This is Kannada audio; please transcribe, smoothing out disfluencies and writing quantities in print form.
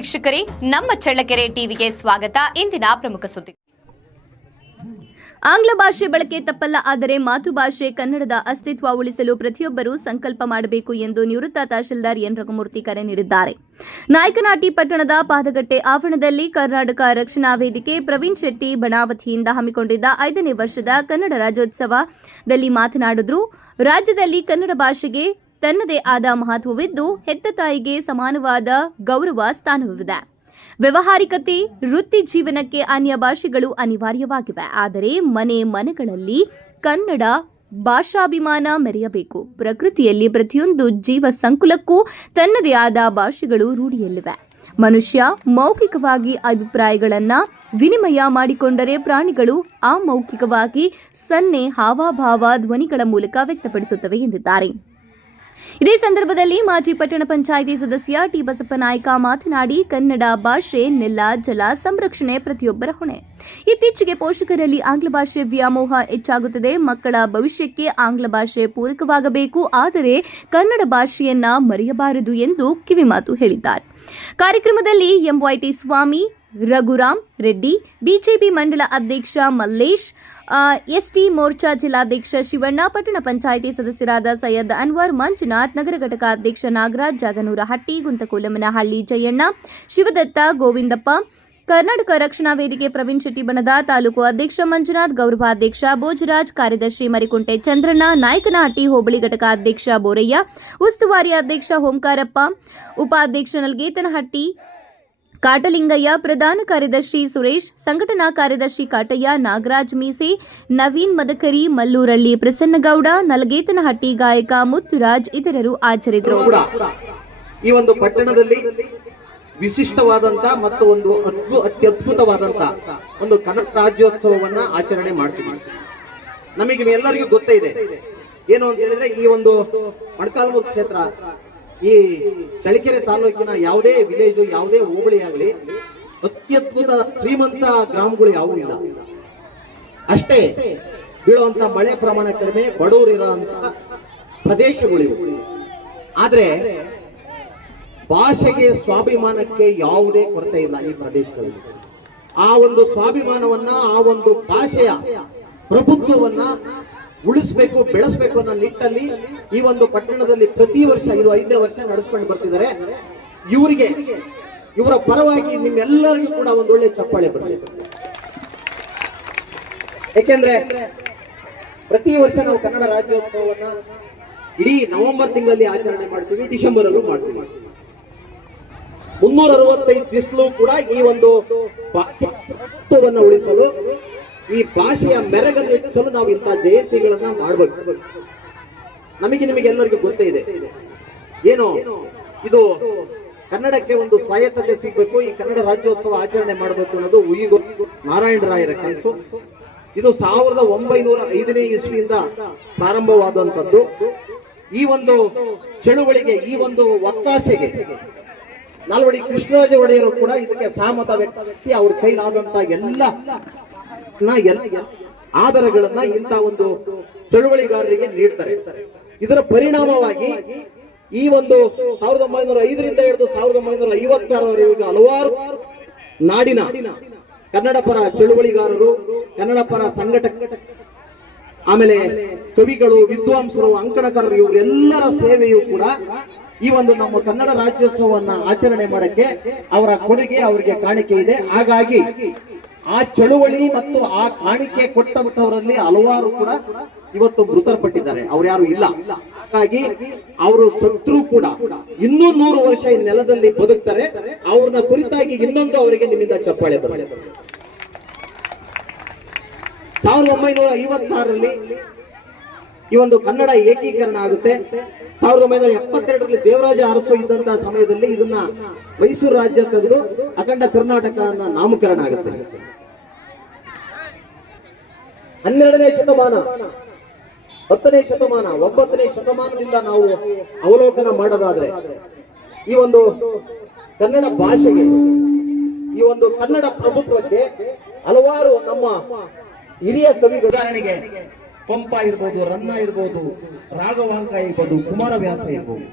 ವೀಕ್ಷಕರೇ, ನಮ್ಮ ಚಳ್ಳಕೆರೆ ಟಿವಿಗೆ ಸ್ವಾಗತ. ಇಂದಿನ ಪ್ರಮುಖ ಸುದ್ದಿ. ಆಂಗ್ಲ ಭಾಷೆ ಬಳಕೆ ತಪ್ಪಲ್ಲ, ಆದರೆ ಮಾತೃಭಾಷೆ ಕನ್ನಡದ ಅಸ್ತಿತ್ವ ಉಳಿಸಲು ಪ್ರತಿಯೊಬ್ಬರೂ ಸಂಕಲ್ಪ ಮಾಡಬೇಕು ಎಂದು ನಿವೃತ್ತ ತಹಶೀಲ್ದಾರ್ ಎನ್ ರಘುಮೂರ್ತಿ ಕರೆ ನೀಡಿದ್ದಾರೆ. ನಾಯಕನಹಟ್ಟಿ ಪಟ್ಟಣದ ಪಾದಗಟ್ಟೆ ಆವರಣದಲ್ಲಿ ಕರ್ನಾಟಕ ರಕ್ಷಣಾ ವೇದಿಕೆ ಪ್ರವೀಣ್ ಶೆಟ್ಟಿ ಬಣಾವತಿಯಿಂದ ಹಮ್ಮಿಕೊಂಡಿದ್ದ 5ನೇ ವರ್ಷದ ಕನ್ನಡ ರಾಜ್ಯೋತ್ಸವದಲ್ಲಿ ಮಾತನಾಡಿದರು. ರಾಜ್ಯದಲ್ಲಿ ಕನ್ನಡ ಭಾಷೆಗೆ ತನ್ನದೇ ಆದ ಮಹತ್ವವಿದ್ದು, ಹೆತ್ತ ತಾಯಿಗೆ ಸಮಾನವಾದ ಗೌರವ ಸ್ಥಾನವಿದೆ. ವ್ಯವಹಾರಿಕತೆ, ವೃತ್ತಿ ಜೀವನಕ್ಕೆ ಅನ್ಯ ಭಾಷೆಗಳು ಅನಿವಾರ್ಯವಾಗಿವೆ. ಆದರೆ ಮನೆಗಳಲ್ಲಿ ಕನ್ನಡ ಭಾಷಾಭಿಮಾನ ಮೆರೆಯಬೇಕು. ಪ್ರಕೃತಿಯಲ್ಲಿ ಪ್ರತಿಯೊಂದು ಜೀವ ಸಂಕುಲಕ್ಕೂ ತನ್ನದೇ ಆದ ಭಾಷೆಗಳು ರೂಢಿಯಲ್ಲಿವೆ. ಮನುಷ್ಯ ಮೌಖಿಕವಾಗಿ ಅಭಿಪ್ರಾಯಗಳನ್ನು ವಿನಿಮಯ ಮಾಡಿಕೊಂಡರೆ, ಪ್ರಾಣಿಗಳು ಅಮೌಖಿಕವಾಗಿ ಸನ್ನೆ, ಹಾವಭಾವ, ಧ್ವನಿಗಳ ಮೂಲಕ ವ್ಯಕ್ತಪಡಿಸುತ್ತವೆ ಎಂದಿದ್ದಾರೆ. ಇದೇ ಸಂದರ್ಭದಲ್ಲಿ ಮಾಜಿ ಪಟ್ಟಣ ಪಂಚಾಯಿತಿ ಸದಸ್ಯ ಟಿ ಬಸಪ್ಪನಾಯ್ಕ ಮಾತನಾಡಿ, ಕನ್ನಡ ಭಾಷೆ, ನೆಲ, ಜಲ ಸಂರಕ್ಷಣೆ ಪ್ರತಿಯೊಬ್ಬರ ಹೊಣೆ. ಇತ್ತೀಚೆಗೆ ಪೋಷಕರಲ್ಲಿ ಆಂಗ್ಲ ಭಾಷೆ ವ್ಯಾಮೋಹ ಹೆಚ್ಚಾಗುತ್ತದೆ. ಮಕ್ಕಳ ಭವಿಷ್ಯಕ್ಕೆ ಆಂಗ್ಲ ಭಾಷೆ ಪೂರಕವಾಗಬೇಕು, ಆದರೆ ಕನ್ನಡ ಭಾಷೆಯನ್ನ ಮರೆಯಬಾರದು ಎಂದು ಕಿವಿಮಾತು ಹೇಳಿದ್ದಾರೆ. ಕಾರ್ಯಕ್ರಮದಲ್ಲಿ ಎಂವೈಟಿ ಸ್ವಾಮಿ, ರಘುರಾಮ್ ರೆಡ್ಡಿ, ಬಿಜೆಪಿ ಮಂಡಲ ಅಧ್ಯಕ್ಷ ಮಲ್ಲೇಶ್, ಎಸ್ಟಿ ಮೋರ್ಚಾ ಜಿಲ್ಲಾಧ್ಯಕ್ಷ ಶಿವಣ್ಣ, ಪಟ್ಟಣ ಪಂಚಾಯಿತಿ ಸದಸ್ಯರಾದ ಸೈಯದ್ ಅನ್ವರ್, ಮಂಜುನಾಥ್, ನಗರ ಘಟಕ ಅಧ್ಯಕ್ಷ ನಾಗರಾಜ್, ಜಾಗನೂರಹಟ್ಟಿ, ಗುಂತಕೂಲಮನಹಳ್ಳಿ ಜಯಣ್ಣ, ಶಿವದತ್ತ, ಗೋವಿಂದಪ್ಪ, ಕರ್ನಾಟಕ ರಕ್ಷಣಾ ವೇದಿಕೆ ಪ್ರವೀಣ್ ಶೆಟ್ಟಿ ಬಣದ ತಾಲೂಕು ಅಧ್ಯಕ್ಷ ಮಂಜುನಾಥ್, ಗೌರವಾಧ್ಯಕ್ಷ ಭೋಜರಾಜ್, ಕಾರ್ಯದರ್ಶಿ ಮರಿಕುಂಟೆ ಚಂದ್ರಣ್ಣ, ನಾಯಕನಹಟ್ಟಿ ಹೋಬಳಿ ಘಟಕ ಅಧ್ಯಕ್ಷ ಬೋರಯ್ಯ, ಉಸ್ತುವಾರಿ ಅಧ್ಯಕ್ಷ ಓಂಕಾರಪ್ಪ, ಉಪಾಧ್ಯಕ್ಷ ನಲ್ಗೇತನಹಟ್ಟಿ ಕಾಟಲಿಂಗಯ್ಯ, ಪ್ರಧಾನ ಕಾರ್ಯದರ್ಶಿ ಸುರೇಶ್, ಸಂಘಟನಾ ಕಾರ್ಯದರ್ಶಿ ಕಾಟಯ್ಯ, ನಾಗರಾಜ್ ಮೀಸೆ, ನವೀನ್ ಮದಕರಿ, ಮಲ್ಲೂರಳ್ಳಿ ಪ್ರಸನ್ನಗೌಡ, ನಲಗೇತನಹಟ್ಟಿ ಗಾಯಕ ಮುತ್ತುರಾಜ್ ಇತರರು ಹಾಜರಿದ್ದರು. ಈ ಒಂದು ಪಟ್ಟಣದಲ್ಲಿ ವಿಶಿಷ್ಟವಾದಂತ ಮತ್ತು ಒಂದು ಅತ್ಯದ್ಭುತವಾದಂತ ಒಂದು ಕನ್ನಡ ರಾಜ್ಯೋತ್ಸವವನ್ನ ಆಚರಣೆ ಮಾಡ್ತೀವಿ. ನಮಗೆ ಎಲ್ಲರಿಗೂ ಗೊತ್ತೇ ಇದೆ ಏನು ಅಂತ ಹೇಳಿದ್ರೆ, ಈ ಒಂದು ಮೊಳಕಾಲ್ಮೂರು ಕ್ಷೇತ್ರ, ಈ ಚಳ್ಳಕೆರೆ ತಾಲೂಕಿನ ಯಾವುದೇ ವಿಲೇಜ್, ಯಾವುದೇ ಹೋಬಳಿ ಆಗಲಿ ಅತ್ಯದ್ಭುತ ಶ್ರೀಮಂತ ಗ್ರಾಮಗಳು ಯಾವುವು ಇಲ್ಲ. ಅಷ್ಟೇ ಬೀಳುವಂತ ಮಳೆ ಪ್ರಮಾಣ ಕಡಿಮೆ, ಬಡವರು ಇರುವಂತಹ ಪ್ರದೇಶಗಳಿವೆ. ಆದ್ರೆ ಭಾಷೆಗೆ, ಸ್ವಾಭಿಮಾನಕ್ಕೆ ಯಾವುದೇ ಕೊರತೆ ಇಲ್ಲ ಈ ಪ್ರದೇಶಗಳಲ್ಲಿ. ಆ ಒಂದು ಸ್ವಾಭಿಮಾನವನ್ನ, ಆ ಒಂದು ಭಾಷೆಯ ಪ್ರಭುತ್ವವನ್ನ ಉಳಿಸಬೇಕು, ಬೆಳೆಸಬೇಕು ಅನ್ನೋ ನಿಟ್ಟಲ್ಲಿ ಈ ಒಂದು ಪಟ್ಟಣದಲ್ಲಿ ಪ್ರತಿ ವರ್ಷ, ಇದು 5ನೇ ವರ್ಷ ನಡೆಸ್ಕೊಂಡು ಬರ್ತಿದ್ದಾರೆ. ಇವರ ಪರವಾಗಿ ನಿಮ್ಮೆಲ್ಲರಿಗೂ ಕೂಡ ಒಂದು ಒಳ್ಳೆ ಚಪ್ಪಾಳೆ ಬರಬೇಕು. ಯಾಕೆಂದ್ರೆ ಪ್ರತಿ ವರ್ಷ ನಾವು ಕನ್ನಡ ರಾಜ್ಯೋತ್ಸವವನ್ನ ಇಡೀ ನವೆಂಬರ್ ತಿಂಗಳಲ್ಲಿ ಆಚರಣೆ ಮಾಡ್ತೀವಿ, ಡಿಸೆಂಬರ್ ಅಲ್ಲೂ ಮಾಡ್ತೀವಿ. 365 ದಿವಸಲೂ ಕೂಡ ಈ ಒಂದು ಭಾಷೆಯನ್ನು ಉಳಿಸಲು, ಈ ಭಾಷೆಯ ಮೆರಗನ್ನು ಹೆಚ್ಚಿಸಲು ನಾವು ಇಂತಹ ಜಯಂತಿಗಳನ್ನ ಮಾಡಬೇಕು. ನಿಮಗೆಲ್ಲರಿಗೂ ಗೊತ್ತೇ ಇದೆ ಏನು, ಇದು ಕನ್ನಡಕ್ಕೆ ಒಂದು ಸ್ವಾಯತ್ತತೆ ಸಿಗಬೇಕು, ಈ ಕನ್ನಡ ರಾಜ್ಯೋತ್ಸವ ಆಚರಣೆ ಮಾಡಬೇಕು ಅನ್ನೋದು ನಾರಾಯಣ ರಾಯರ ಕನಸು. ಇದು 1905ನೇ ಇಸ್ವಿಯಿಂದ ಪ್ರಾರಂಭವಾದಂಥದ್ದು. ಈ ಒಂದು ಚಳುವಳಿಗೆ, ಈ ಒಂದು ಒತ್ತಾಸೆಗೆ ನಾಲ್ವಡಿ ಕೃಷ್ಣರಾಜ ಒಡೆಯರು ಕೂಡ ಇದಕ್ಕೆ ಸಹಮತ ವ್ಯಕ್ತಪಡಿಸಿ ಅವ್ರ ಕೈಲಾದಂತ ಎಲ್ಲ ಆಧಾರಗಳನ್ನ ಇಂಥ ಒಂದು ಚಳುವಳಿಗಾರರಿಗೆ ನೀಡ್ತಾರೆ. ಇದರ ಪರಿಣಾಮವಾಗಿ ಈ ಒಂದು 1905ರಿಂದ ಹಿಡಿದು 1956ರವರೆಗೆ ಹಲವಾರು ನಾಡಿನ ಕನ್ನಡ ಪರ ಚಳುವಳಿಗಾರರು, ಕನ್ನಡ ಪರ ಸಂಘಟಕ, ಆಮೇಲೆ ಕವಿಗಳು, ವಿದ್ವಾಂಸರು, ಅಂಕಣಕಾರರು, ಇವರೆಲ್ಲರ ಸೇವೆಯೂ ಕೂಡ ಈ ಒಂದು ನಮ್ಮ ಕನ್ನಡ ರಾಜ್ಯೋತ್ಸವವನ್ನ ಆಚರಣೆ ಮಾಡಕ್ಕೆ ಅವರ ಕೊಡುಗೆ, ಅವರಿಗೆ ಕಾಣಿಕೆ ಇದೆ. ಹಾಗಾಗಿ ಆ ಚಳುವಳಿ ಮತ್ತು ಆ ಕಾಣಿಕೆ ಕೊಟ್ಟವರಲ್ಲಿ ಹಲವಾರು ಕೂಡ ಇವತ್ತು ಮೃತಪಟ್ಟಿದ್ದಾರೆ, ಅವ್ರು ಯಾರು ಇಲ್ಲ. ಹಾಗಾಗಿ ಅವರು ಸತ್ರು ಕೂಡ ಇನ್ನೂ 100 ವರ್ಷ ಈ ನೆಲದಲ್ಲಿ ಬದುಕ್ತಾರೆ. ಅವ್ರನ್ನ ಕುರಿತಾಗಿ ಇನ್ನೊಂದು ಅವರಿಗೆ ನಿಮ್ಮಿಂದ ಚಪ್ಪಾಳೆ ಬರಲಿ. 1956ರಲ್ಲಿ ಈ ಒಂದು ಕನ್ನಡ ಏಕೀಕರಣ ಆಗುತ್ತೆ. 1972ರಲ್ಲಿ ದೇವರಾಜ ಅರಸು ಇದ್ದಂತಹ ಸಮಯದಲ್ಲಿ ಇದನ್ನ ಮೈಸೂರು ರಾಜ್ಯ ತೆಗೆದು ಅಖಂಡ ಕರ್ನಾಟಕ ನಾಮಕರಣ ಆಗುತ್ತೆ. 12ನೇ ಶತಮಾನ, 10ನೇ ಶತಮಾನ, 9ನೇ ಶತಮಾನದಿಂದ ನಾವು ಅವಲೋಕನ ಮಾಡೋದಾದ್ರೆ ಈ ಒಂದು ಕನ್ನಡ ಭಾಷೆಗೆ, ಈ ಒಂದು ಕನ್ನಡ ಪ್ರಭುತ್ವಕ್ಕೆ ಹಲವಾರು ನಮ್ಮ ಹಿರಿಯ ಕವಿಗಳು, ಉದಾಹರಣೆಗೆ ಪಂಪ ಇರ್ಬೋದು, ರನ್ನ ಇರ್ಬೋದು, ರಾಘವಾಂಕ ಇರ್ಬೋದು, ಕುಮಾರವ್ಯಾಸ ಇರ್ಬೋದು,